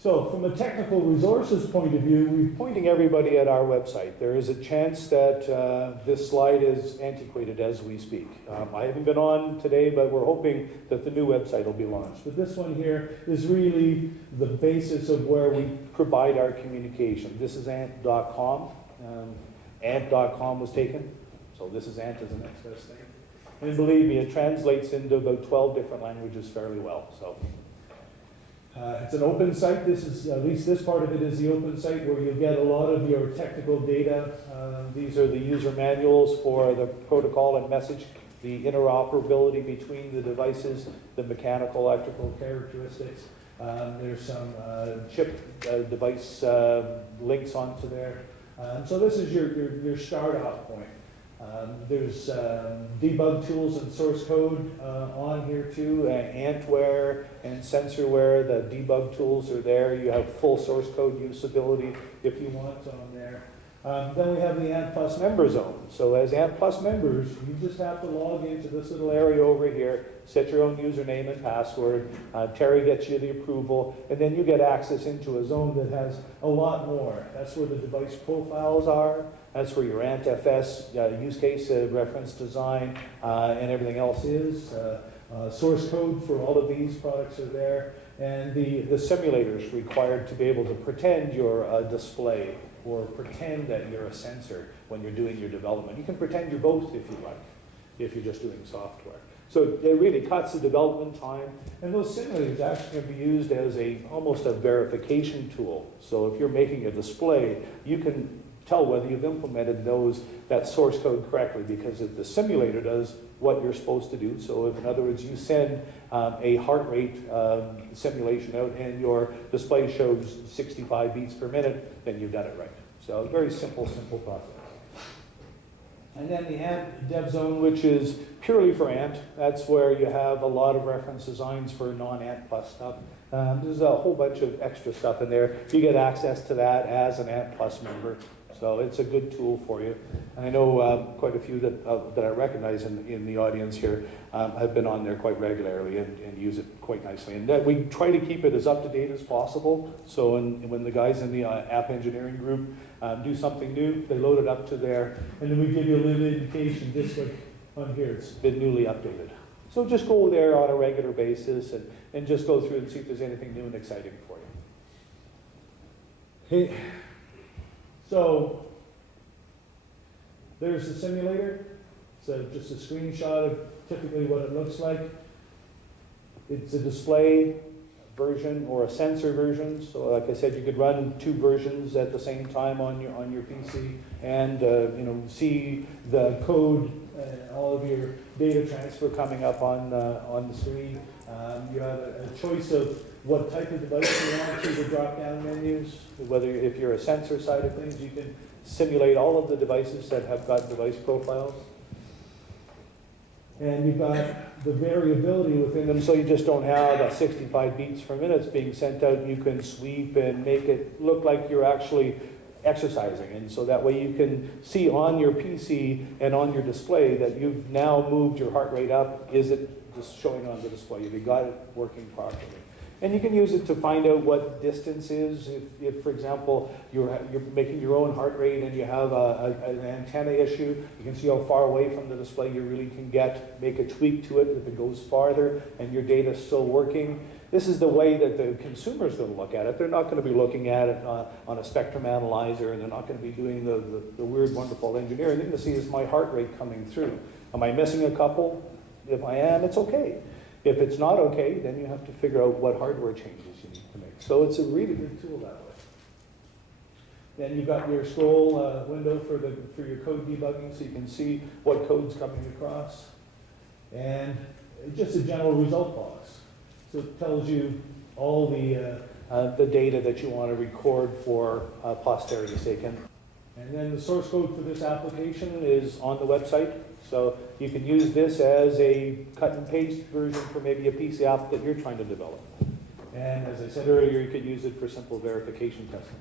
So from a technical resources point of view, we're pointing everybody at our website. There is a chance that this slide is antiquated as we speak. I haven't been on today, but we're hoping that the new website will be launched. But this one here is really the basis of where we provide our communication. This is ant.com. Ant.com was taken, so this is ant as the next best thing. And believe me, it translates into about 12 different languages fairly well. So. It's an open site. This is, at least this part of it is the open site where you'll get a lot of your technical data. These are the user manuals for the protocol and message, the interoperability between the devices, the mechanical, electrical characteristics. There's some chip device links onto there. So this is your start-off point. There's debug tools and source code on here too, Antware and Sensorware. The debug tools are there. You have full source code usability if you want on there. Then we have the Ant Plus member zone. So as Ant Plus members, you just have to log into this little area over here, set your own username and password. Terry gets you the approval, and then you get access into a zone that has a lot more. That's where the device profiles are. That's where your AntFS use case reference design and everything else is. Source code for all of these products are there. And the simulators required to be able to pretend you're a display or pretend that you're a sensor when you're doing your development. You can pretend you're both if you like, if you're just doing software. So it really cuts the development time. And those simulators actually can be used as almost a verification tool. So if you're making a display, you can tell whether you've implemented that source code correctly, because if the simulator does what you're supposed to do. So if, in other words, you send a heart rate simulation out and your display shows 65 beats per minute, then you've done it right. So a very simple process. And then the Ant Dev Zone, which is purely for Ant. That's where you have a lot of reference designs for non-Ant Plus stuff. There's a whole bunch of extra stuff in there. You get access to that as an Ant Plus member. So it's a good tool for you. And I know quite a few that I recognize in the audience here have been on there quite regularly and use it quite nicely. And we try to keep it as up to date as possible. So when the guys in the app engineering group do something new, they load it up to there. And then we give you a little indication, just like on here, it's been newly updated. So just go there on a regular basis and just go through and see if there's anything new and exciting for you. Hey. So there's the simulator. So just a screenshot of typically what it looks like. It's a display version or a sensor version. So like I said, you could run two versions at the same time on your PC and see the code, all of your data transfer coming up on the screen. You have a choice of what type of device you want through the drop-down menus. Whether if you're a sensor side of things, you can simulate all of the devices that have got device profiles. And you've got the variability within them, so you just don't have a 65 beats per minute being sent out. You can sweep and make it look like you're actually exercising. And so that way you can see on your PC and on your display that you've now moved your heart rate up. Is it just showing on the display? Have you got it working properly? And you can use it to find out what distance is. If for example, you're making your own heart rate and you have an antenna issue, you can see how far away from the display you really can get, make a tweak to it if it goes farther and your data is still working. This is the way that the consumer is going to look at it. They're not going to be looking at it on a spectrum analyzer, and they're not going to be doing the weird, wonderful engineering. They're going to see, is my heart rate coming through? Am I missing a couple? If I am, it's okay. If it's not okay, then you have to figure out what hardware changes you need to make. So it's a really good tool that way. Then you've got your scroll window for your code debugging, so you can see what code's coming across. And just a general result box. So it tells you all the data that you want to record for posterity's sake. And then the source code for this application is on the website. So you can use this as a cut and paste version for maybe a PC app that you're trying to develop. And as I said earlier, you could use it for simple verification testing.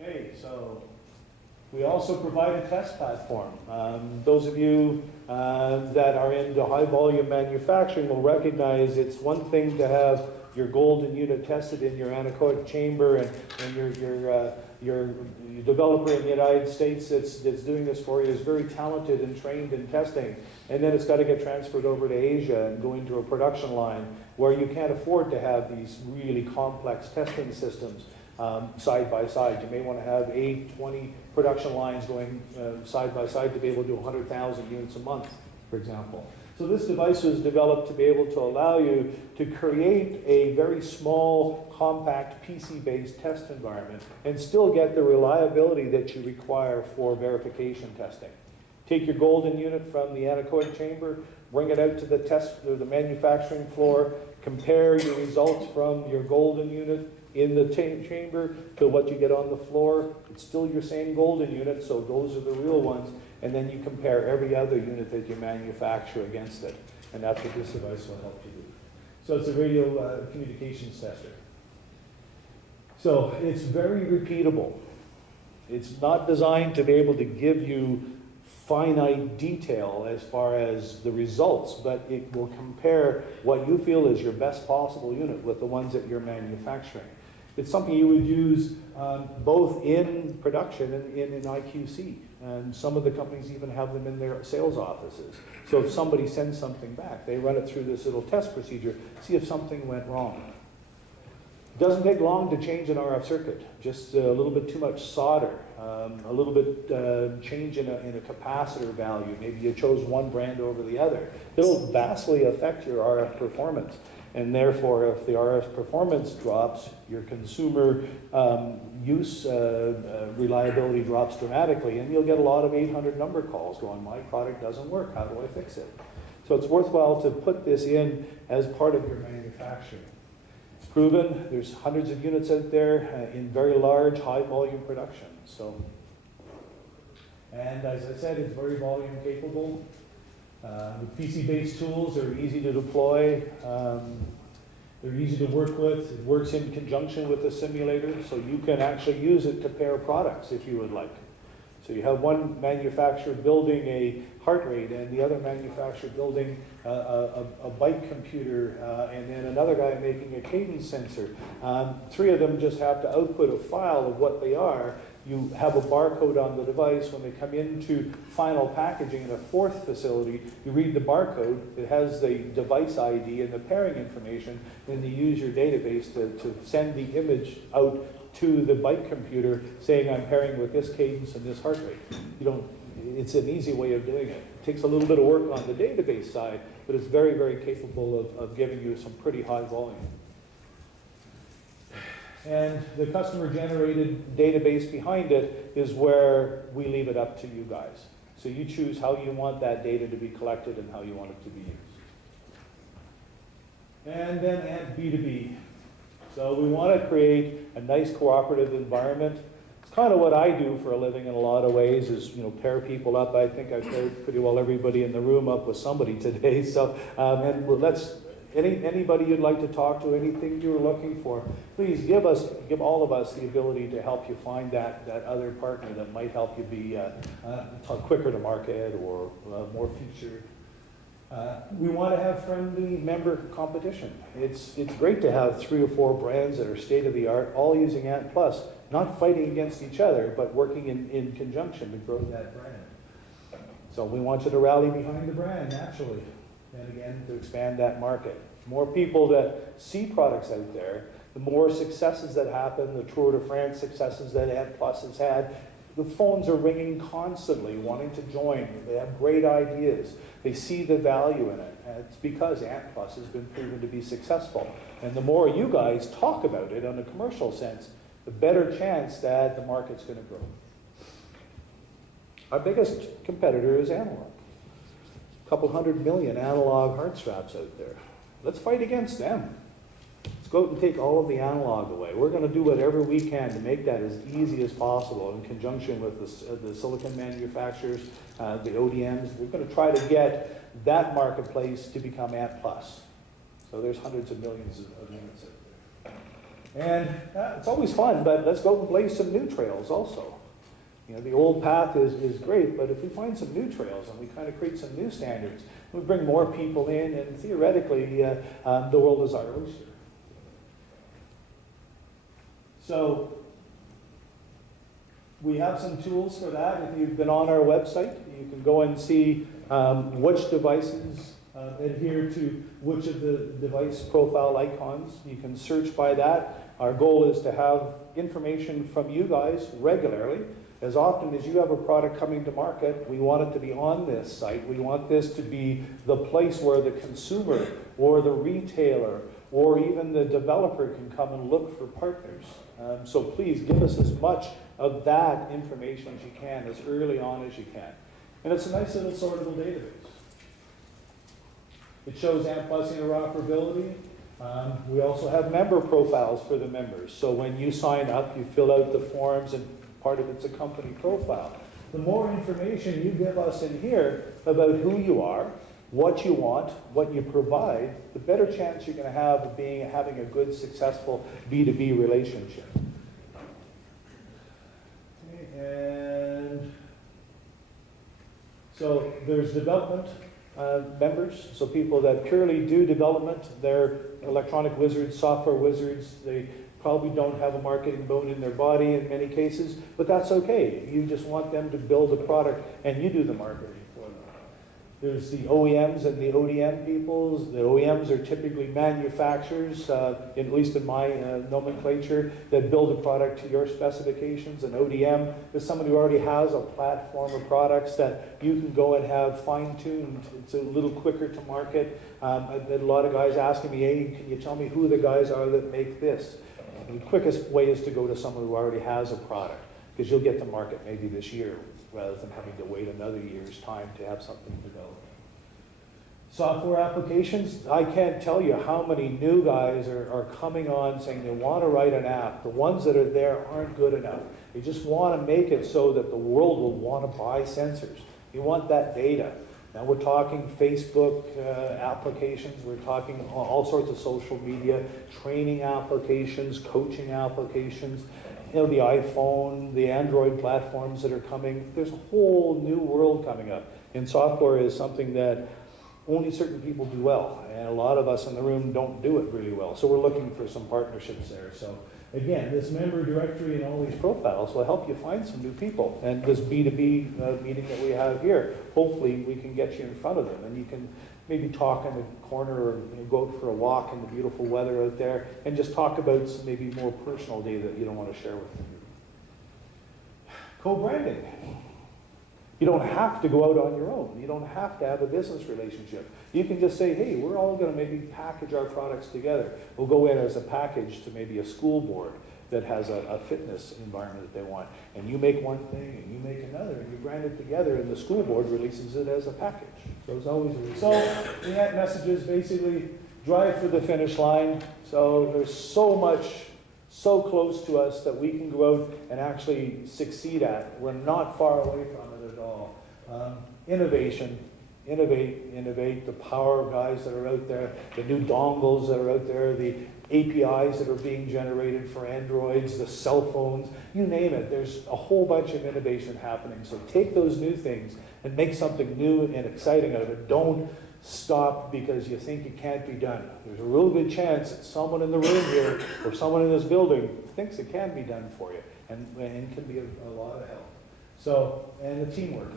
Okay, so We also provide a test platform. Those of you that are into high volume manufacturing will recognize it's one thing to have your golden unit tested in your anechoic chamber, and your developer in the United States that's doing this for you is very talented and trained in testing, and then it's got to get transferred over to Asia and go into a production line where you can't afford to have these really complex testing systems side by side. You may want to have 20 production lines going side by side to be able to do 100,000 units a month, for example. So this device was developed to be able to allow you to create a very small, compact, PC-based test environment and still get the reliability that you require for verification testing. Take your golden unit from the anechoic chamber, bring it out to the test or the manufacturing floor, compare your results from your golden unit in the chamber to what you get on the floor. It's still your same golden unit, so those are the real ones. And then you compare every other unit that you manufacture against it. And that's what this device will help you do. So it's a radio communications tester. So it's very repeatable. It's not designed to be able to give you finite detail as far as the results, but it will compare what you feel is your best possible unit with the ones that you're manufacturing. It's something you would use both in production and in IQC. And some of the companies even have them in their sales offices. So if somebody sends something back, they run it through this little test procedure, see if something went wrong. It doesn't take long to change an RF circuit, just a little bit too much solder, a little bit change in a capacitor value. Maybe you chose one brand over the other. It'll vastly affect your RF performance. And therefore, if the RF performance drops, your consumer use reliability drops dramatically, and you'll get a lot of 800 number calls going, my product doesn't work, how do I fix it? So it's worthwhile to put this in as part of your manufacturing. It's proven, there's hundreds of units out there in very large, high volume production. So, and as I said, it's very volume capable. The PC-based tools are easy to deploy. They're easy to work with. It works in conjunction with the simulator, so you can actually use it to pair products if you would like. So you have one manufacturer building a heart rate and the other manufacturer building a bike computer and then another guy making a cadence sensor. Three of them just have to output a file of what they are. You have a barcode on the device. When they come into final packaging in a fourth facility, you read the barcode. It has the device ID and the pairing information, and you use your database to send the image out to the bike computer saying, I'm pairing with this cadence and this heart rate. It's an easy way of doing it. It takes a little bit of work on the database side, but it's very, very capable of giving you some pretty high volume. And the customer-generated database behind it is where we leave it up to you guys. So you choose how you want that data to be collected and how you want it to be used. And then add B2B. So we want to create a nice cooperative environment. It's kind of what I do for a living in a lot of ways, is pair people up. I think I've paired pretty well everybody in the room up with somebody today. So and let's. Anybody you'd like to talk to, anything you're looking for, please give all of us the ability to help you find that other partner that might help you be quicker to market or more featured. We want to have friendly member competition. It's great to have 3 or 4 brands that are state-of-the-art, all using Ant Plus, not fighting against each other, but working in conjunction to grow that brand. So we want you to rally behind the brand, naturally. And again, to expand that market. More people that see products out there, the more successes that happen, the Tour de France successes that Ant Plus has had, the phones are ringing constantly, wanting to join. They have great ideas. They see the value in it. And it's because Ant Plus has been proven to be successful. And the more you guys talk about it on a commercial sense, the better chance that the market's going to grow. Our biggest competitor is analog. Couple 100 million analog heart straps out there. Let's fight against them. Let's go out and take all of the analog away. We're going to do whatever we can to make that as easy as possible in conjunction with the silicon manufacturers, the ODMs. We're going to try to get that marketplace to become Ant Plus. So there's hundreds of millions of units out there. And it's always fun, but let's go and blaze some new trails also. You know, the old path is great, but if we find some new trails and we kind of create some new standards, we bring more people in, and theoretically, the world is our oyster. So we have some tools for that. If you've been on our website, you can go and see which devices adhere to which of the device profile icons. You can search by that. Our goal is to have information from you guys regularly. As often as you have a product coming to market, we want it to be on this site. We want this to be the place where the consumer or the retailer or even the developer can come and look for partners. So please give us as much of that information as you can, as early on as you can. And it's a nice little sortable database. It shows ANT+ interoperability. We also have member profiles for the members. So when you sign up, you fill out the forms, and part of it's a company profile. The more information you give us in here about who you are, what you want, what you provide, the better chance you're going to have of having a good, successful B2B relationship. Okay, and so there's development members, so people that purely do development. They're electronic wizards, software wizards. They probably don't have a marketing bone in their body in many cases, but that's okay. You just want them to build a product and you do the marketing for them. There's the OEMs and the ODM people. The OEMs are typically manufacturers, at least in my nomenclature, that build a product to your specifications. An ODM is somebody who already has a platform of products that you can go and have fine-tuned. It's a little quicker to market. I've had a lot of guys asking me, hey, can you tell me who the guys are that make this? The quickest way is to go to someone who already has a product, because you'll get to market maybe this year rather than having to wait another year's time to have something developed. Software applications, I can't tell you how many new guys are coming on saying they want to write an app. The ones that are there aren't good enough. They just want to make it so that the world will want to buy sensors. You want that data. Now we're talking Facebook applications, we're talking all sorts of social media, training applications, coaching applications, you know, the iPhone, the Android platforms that are coming. There's a whole new world coming up. And software is something that only certain people do well, and a lot of us in the room don't do it really well. So we're looking for some partnerships there. So again, this member directory and all these profiles will help you find some new people. And this B2B meeting that we have here, hopefully we can get you in front of them, and you can maybe talk in the corner or go out for a walk in the beautiful weather out there and just talk about some maybe more personal data that you don't want to share with them. Co-branding. You don't have to go out on your own. You don't have to have a business relationship. You can just say, hey, we're all going to maybe package our products together. We'll go in as a package to maybe a school board that has a fitness environment that they want. And you make one thing and you make another and you brand it together and the school board releases it as a package. So it's always a So the ANT messages basically drive for the finish line. So there's so much so close to us that we can go out and actually succeed at. We're not far away from it at all. Innovation, innovate, the power guys that are out there, the new dongles that are out there, the APIs that are being generated for Androids, the cell phones, you name it. There's a whole bunch of innovation happening. So take those new things and make something new and exciting out of it. Don't stop because you think it can't be done. There's a real good chance that someone in the room here or someone in this building thinks it can be done for you and can be a lot of help. So, and the teamwork.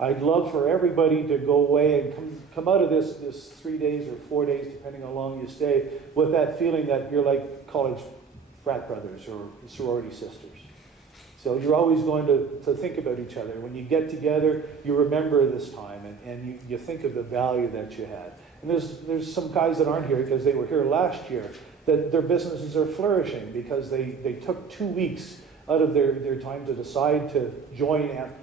I'd love for everybody to go away and come out of this 3 days or 4 days, depending how long you stay, with that feeling that you're like college frat brothers or sorority sisters. So you're always going to think about each other. When you get together, you remember this time and you think of the value that you had. And there's some guys that aren't here because they were here last year, that their businesses are flourishing because they took 2 weeks out of their time to decide to join ANT+,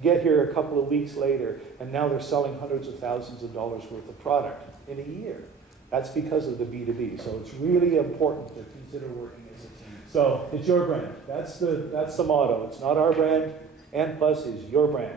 get here a couple of weeks later, and now they're selling hundreds of thousands of dollars worth of product in a year. That's because of the B2B. So it's really important to consider working as a team. So it's your brand. That's the motto. It's not our brand. ANT+ is your brand.